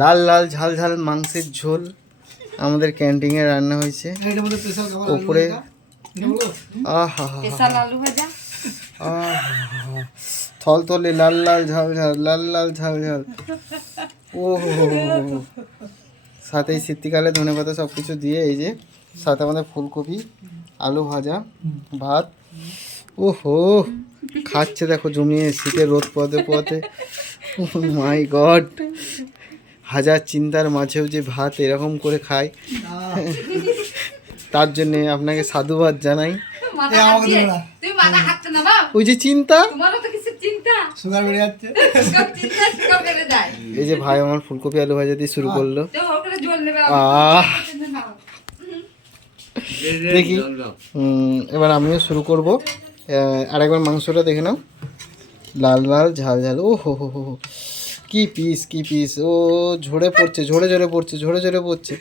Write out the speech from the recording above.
লাল লাল ঝাল ঝাল মাংসের ঝোল আমাদের ক্যান্টিনে রান্না হয়েছে। উপরে আহা থল থলে লাল লাল ঝাল ঝাল লাল লাল ঝাল ঝাল। ও সাথে শীতকালে ধনেপাতা সব কিছু দিয়ে এই যে সাথে আমাদের ফুলকপি আলু ভাজা ভাত। ওহো খাচ্ছে দেখো জমিয়ে শীতের রোদ পোয়াতে পোয়াতে। মাই গড, হাজার চিন্তার মাঝেও যে ভাত এরকম করে খায় তার জন্যে আপনাকে সাধুবাদ জানাই। ওই যে চিন্তা এই যে ভাই আমার ফুলকপি আলু ভাজা দিয়ে শুরু করলো। দেখি এবার আমিও শুরু করব। আরেকবার মাংসটা দেখে নাও, লাল লাল ঝাল ঝাল। ও হো হো হো, কি পিস কি পিস। ও ঝরে পড়ছে, ঝরে ঝরে পড়ছে, ঝরে ঝরে পড়ছে।